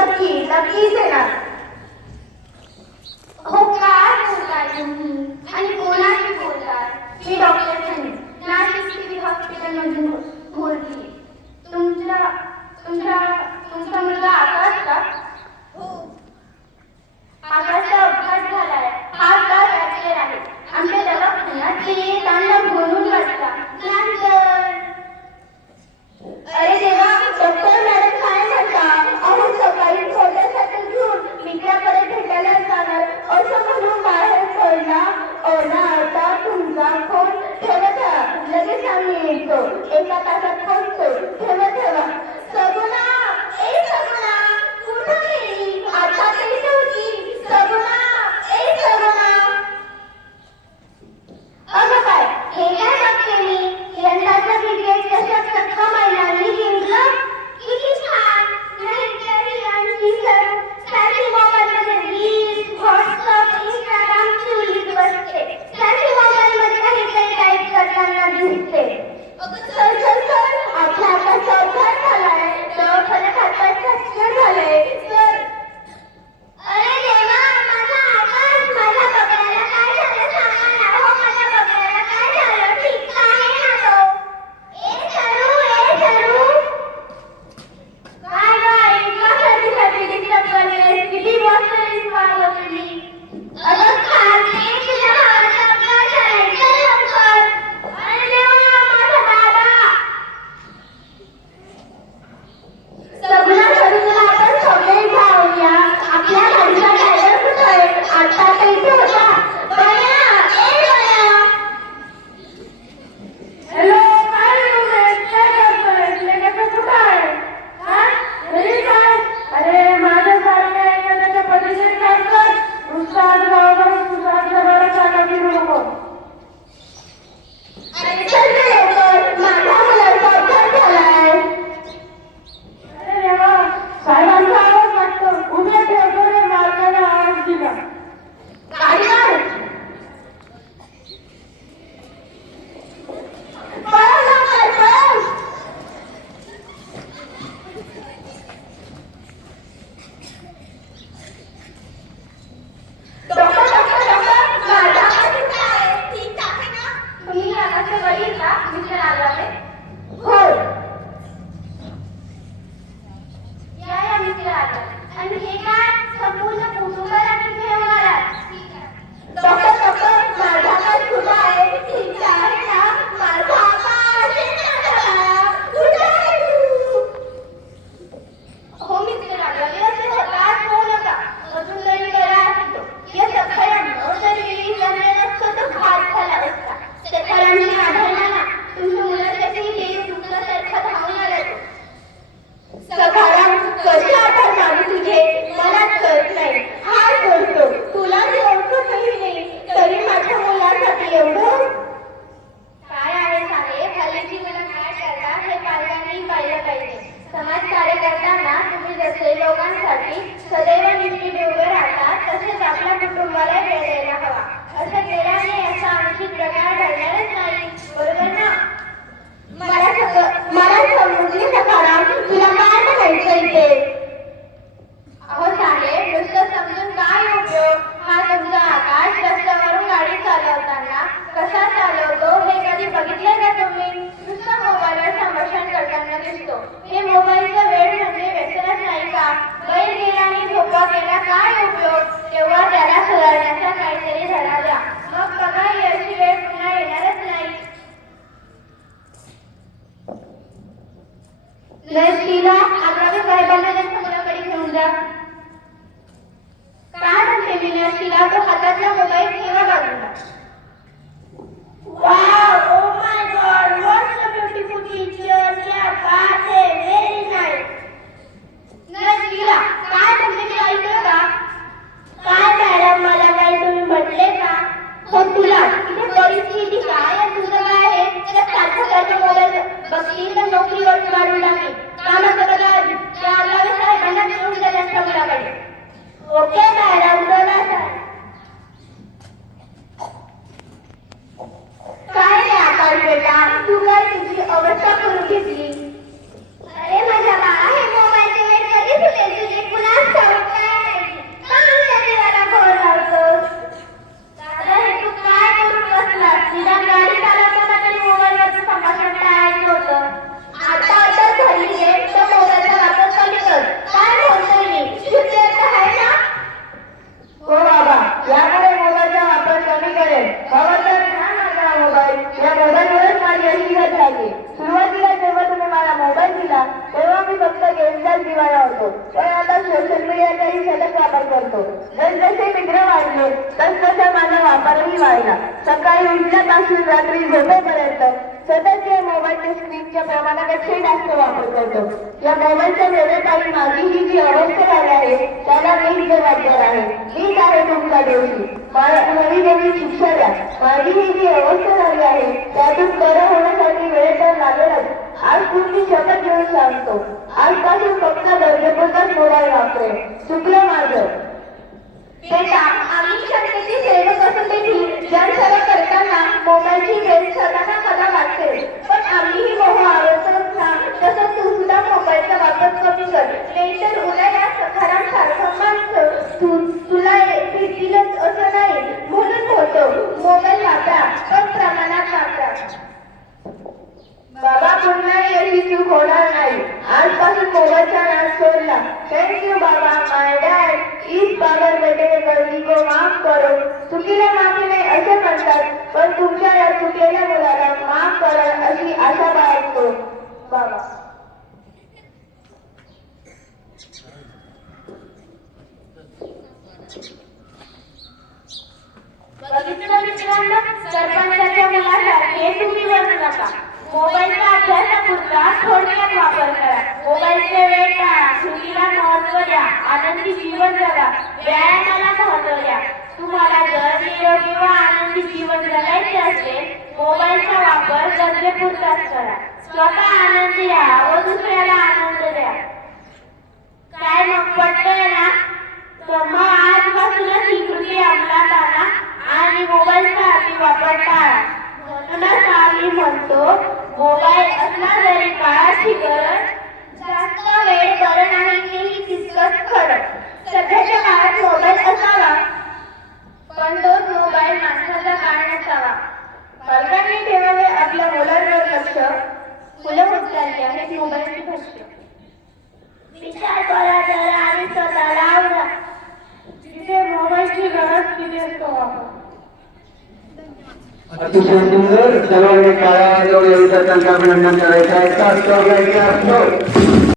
नक्की नक्कीच येणार. हो काय बोलताय तुम्ही? आणि कोणाशी बोलताय? मी डॉक्टर सनी हॉस्पिटल मधून बोलते तुमच्या तुमचा तुमचा मुलगा সংসার anh thấy मित्राचाही सतत वापर करतो. जसजसे मित्र वाढले तसतसा माझा वापरही वाढला. सकाळी उठल्यापासून रात्री झोपेपर्यंत सतत या मोबाईलच्या स्क्रीनच्या जास्त वापर करतो. या मोबाईलच्या माझी ही जी अवस्था झाली आहे त्याला मीच जबाबदार आहे. मीच आहे दोषी. शिक्षा द्या. माझी ही जी अवस्था झाली आहे त्यातून बरं होण्यासाठी वेळ तर लागेलच. आज तुमची शपथ घेऊन सांगतो. आजपासून फक्त कर नाहीतर उद्या या खराब सारखं माणसं तू तुला भेटतीलच असं नाही. म्हणून होतो. मोबाईल वापरा पण प्रमाणात वापरा बाबा पुन्हा याची चूक होणार नाही. आजपासून मोबाईलचा नाश सोडला. थँक यू बाबा माय डॅड. इस पागल बेटे गर्दी को माफ करो. चुकीला माफी नाही असे म्हणतात पण तुमच्या या चुकलेल्या मुलाला माफ करा अशी आशा बाळगतो. बाबा. बघितलं मित्रांनो सरपंचाच्या मुलासारखे तुम्ही बनू नका. मोबाईलचा अभ्यासापुरता थोडक्यात वापर करा. मोबाईलचे वेळ टाळा. सुटीला महत्त्व द्या. आनंदी जीवन जगा. व्यायामाला महत्त्व द्या. तुम्हाला जर निरोगी व आनंदी जीवन जगायचे असेल मोबाईलचा वापर गरजेपुरताच करा. स्वतः आनंदी राहा व दुसऱ्याला आनंद द्या काय मग पटतंय ना तर मग आजपासूनच ही कृती अंमलात आणा आणि मोबाईलचा अति वापर टाळा म्हणूनच आम्ही म्हणतो मोबाईल असला जरी काळाची गरज जास्त वेळ बरं नाही तेही तितकंच खरं सध्याच्या काळात मोबाईल असावा पण तोच मोबाईल माणसाचा काळ नसावा पालकांनी ठेवावे आपल्या मुलांवर लक्ष मुलं होत चालली आहेत मोबाईलची भक्ष्य विचार करा जरा आणि स्वतःला आवरा जिथे मोबाईलची गरज तिथे असतो वापर अतिशय सुंदर सर्वांनी काळा अभिनंदन करायचं आहे.